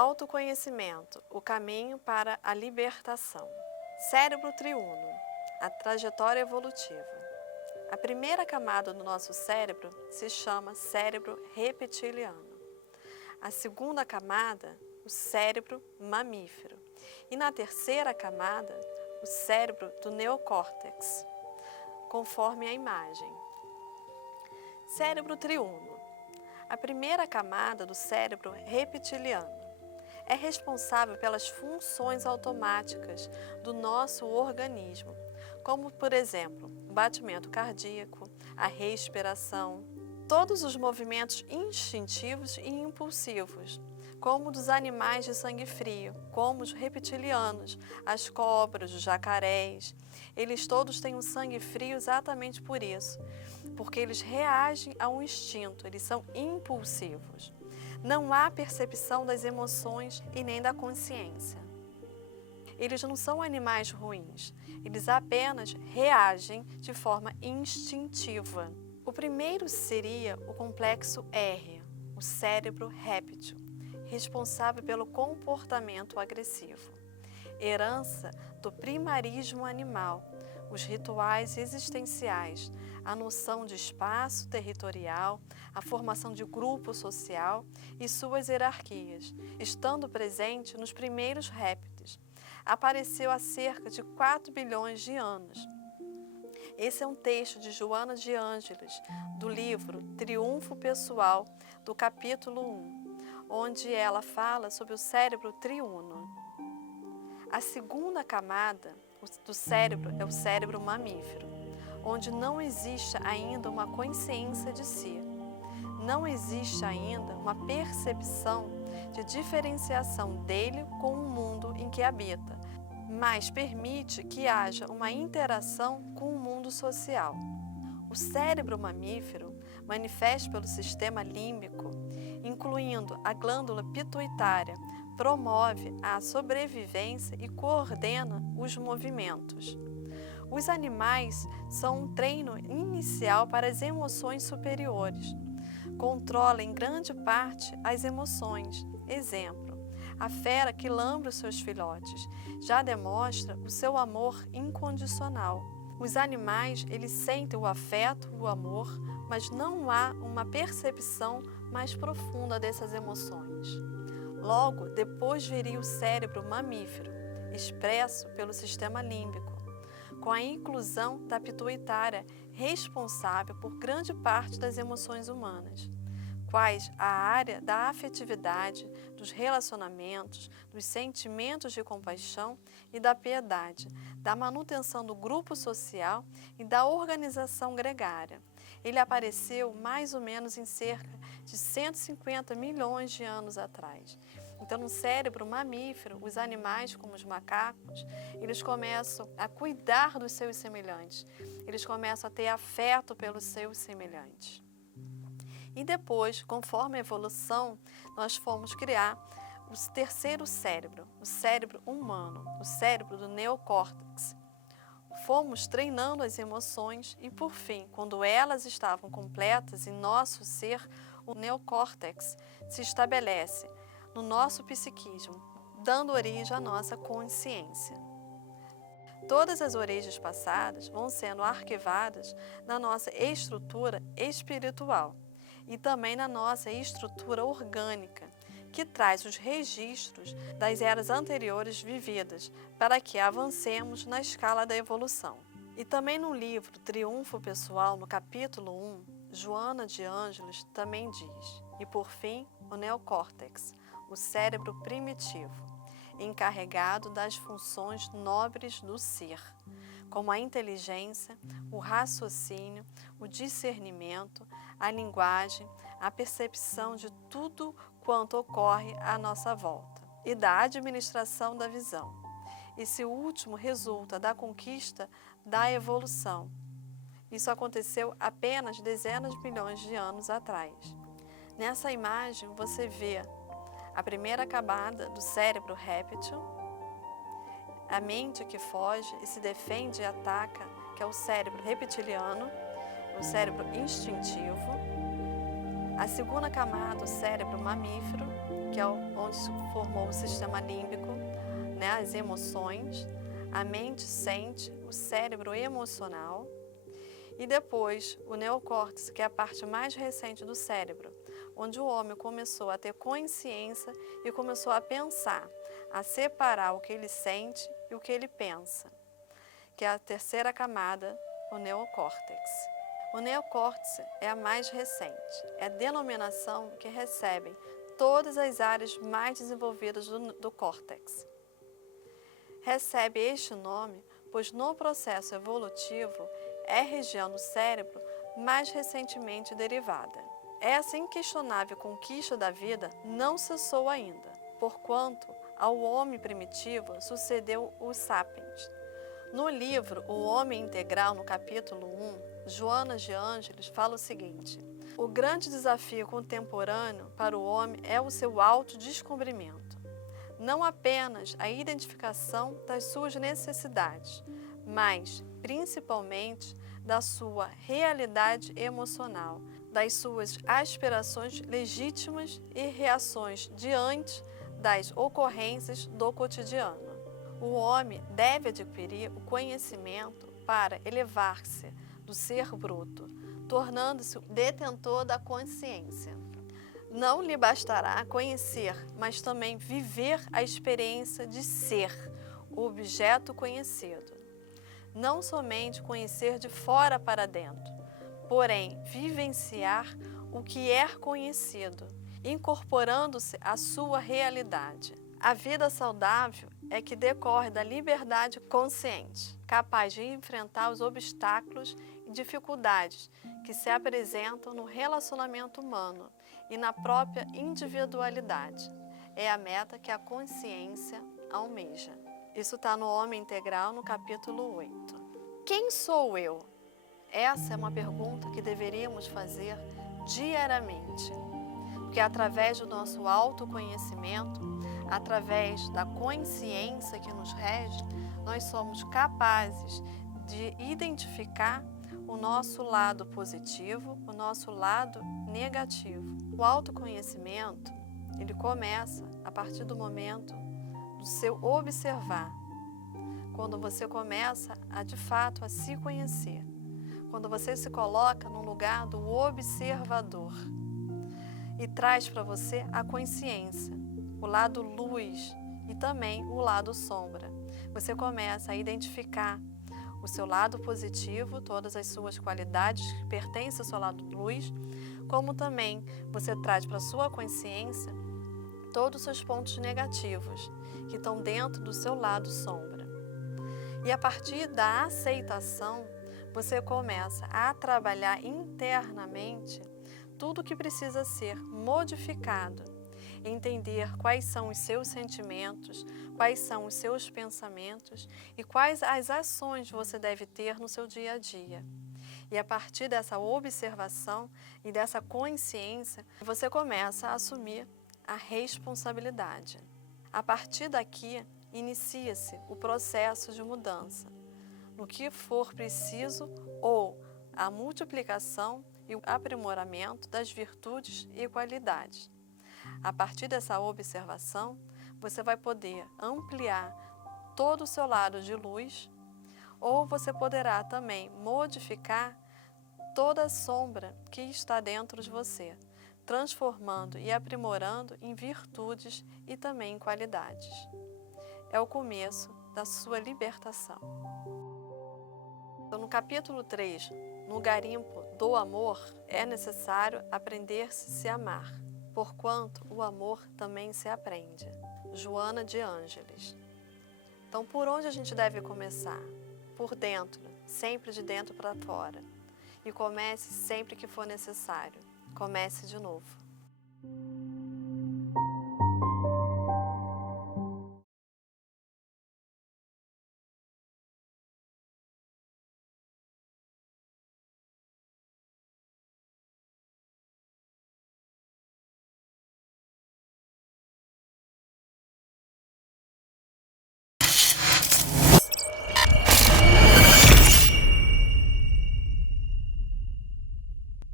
Autoconhecimento, o caminho para a libertação. Cérebro triuno, a trajetória evolutiva. A primeira camada do nosso cérebro se chama cérebro reptiliano. A segunda camada, o cérebro mamífero. E na terceira camada, o cérebro do neocórtex, conforme a imagem. Cérebro triuno. A primeira camada do cérebro reptiliano é responsável pelas funções automáticas do nosso organismo, como, por exemplo, o batimento cardíaco, a respiração, todos os movimentos instintivos e impulsivos, como dos animais de sangue frio, como os reptilianos, as cobras, os jacarés. Eles todos têm um sangue frio exatamente por isso, porque eles reagem ao instinto, eles são impulsivos. Não há percepção das emoções e nem da consciência. Eles não são animais ruins, eles apenas reagem de forma instintiva. O primeiro seria o complexo R, o cérebro réptil, responsável pelo comportamento agressivo. Herança do primarismo animal, os rituais existenciais, a noção de espaço territorial, a formação de grupo social e suas hierarquias, estando presente nos primeiros répteis. Apareceu há cerca de 4 bilhões de anos. Esse é um texto de Joana de Ângeles, do livro Triunfo Pessoal, do capítulo 1, onde ela fala sobre o cérebro triuno. A segunda camada do cérebro é o cérebro mamífero, onde não existe ainda uma consciência de si. Não existe ainda uma percepção de diferenciação dele com o mundo em que habita, mas permite que haja uma interação com o mundo social. O cérebro mamífero, manifesto pelo sistema límbico, incluindo a glândula pituitária, promove a sobrevivência e coordena os movimentos. Os animais são um treino inicial para as emoções superiores. Controla em grande parte as emoções. Exemplo, a fera que lambe os seus filhotes já demonstra o seu amor incondicional. Os animais, eles sentem o afeto, o amor, mas não há uma percepção mais profunda dessas emoções. Logo, depois viria o cérebro mamífero, expresso pelo sistema límbico, com a inclusão da pituitária, responsável por grande parte das emoções humanas, quais a área da afetividade, dos relacionamentos, dos sentimentos de compaixão e da piedade, da manutenção do grupo social e da organização gregária. Ele apareceu mais ou menos em cerca de 150 milhões de anos atrás. Então, no cérebro mamífero, os animais, como os macacos, eles começam a cuidar dos seus semelhantes. Eles começam a ter afeto pelos seus semelhantes. E depois, conforme a evolução, nós fomos criar o terceiro cérebro, o cérebro humano, o cérebro do neocórtex. Fomos treinando as emoções e, por fim, quando elas estavam completas em nosso ser, o neocórtex se estabelece no nosso psiquismo, dando origem à nossa consciência. Todas as origens passadas vão sendo arquivadas na nossa estrutura espiritual e também na nossa estrutura orgânica, que traz os registros das eras anteriores vividas, para que avancemos na escala da evolução. E também no livro Triunfo Pessoal, no capítulo 1, Joana de Ângeles também diz: e por fim, o neocórtex, o cérebro primitivo, encarregado das funções nobres do ser, como a inteligência, o raciocínio, o discernimento, a linguagem, a percepção de tudo quanto ocorre à nossa volta, e da administração da visão. Esse último resulta da conquista da evolução. Isso aconteceu apenas dezenas de milhões de anos atrás. Nessa imagem você vê a primeira camada do cérebro réptil, a mente que foge e se defende e ataca, que é o cérebro reptiliano, o cérebro instintivo. A segunda camada, o cérebro mamífero, que é onde se formou o sistema límbico, né, as emoções, a mente sente, o cérebro emocional. E depois, o neocórtex, que é a parte mais recente do cérebro, onde o homem começou a ter consciência e começou a pensar, a separar o que ele sente e o que ele pensa, que é a terceira camada, o neocórtex. O neocórtex é a mais recente, é a denominação que recebem todas as áreas mais desenvolvidas do córtex. Recebe este nome pois no processo evolutivo é a região do cérebro mais recentemente derivada. Essa inquestionável conquista da vida não cessou ainda, porquanto ao homem primitivo sucedeu os sapiens. No livro O Homem Integral, no capítulo 1, Joana de Ângeles fala o seguinte: o grande desafio contemporâneo para o homem é o seu autodescobrimento. Não apenas a identificação das suas necessidades, mas, principalmente, da sua realidade emocional, das suas aspirações legítimas e reações diante das ocorrências do cotidiano. O homem deve adquirir o conhecimento para elevar-se do ser bruto, tornando-se detentor da consciência. Não lhe bastará conhecer, mas também viver a experiência de ser o objeto conhecido. Não somente conhecer de fora para dentro, porém vivenciar o que é conhecido, incorporando-se à sua realidade. A vida saudável é que decorre da liberdade consciente, capaz de enfrentar os obstáculos e dificuldades que se apresentam no relacionamento humano e na própria individualidade. É a meta que a consciência almeja. Isso está no Homem Integral, no capítulo 8. Quem sou eu? Essa é uma pergunta que deveríamos fazer diariamente, porque através do nosso autoconhecimento, através da consciência que nos rege, nós somos capazes de identificar o nosso lado positivo, o nosso lado negativo. O autoconhecimento, ele começa a partir do momento do seu observar. Quando você começa de fato a se conhecer. Quando você se coloca no lugar do observador e traz para você a consciência, o lado luz e também o lado sombra. Você começa a identificar o seu lado positivo, todas as suas qualidades que pertencem ao seu lado luz, como também você traz para a sua consciência todos os seus pontos negativos que estão dentro do seu lado sombra. E a partir da aceitação, você começa a trabalhar internamente tudo o que precisa ser modificado, entender quais são os seus sentimentos, quais são os seus pensamentos e quais as ações você deve ter no seu dia a dia. E a partir dessa observação e dessa consciência, você começa a assumir a responsabilidade. A partir daqui, inicia-se o processo de mudança, no que for preciso ou a multiplicação e o aprimoramento das virtudes e qualidades. A partir dessa observação, você vai poder ampliar todo o seu lado de luz, ou você poderá também modificar toda a sombra que está dentro de você, transformando e aprimorando em virtudes e também em qualidades. É o começo da sua libertação. Então, no capítulo 3, no garimpo do amor, é necessário aprender-se a se amar, porquanto o amor também se aprende. Joana de Ângeles. Então, por onde a gente deve começar? Por dentro, sempre de dentro para fora. E comece sempre que for necessário. Comece de novo.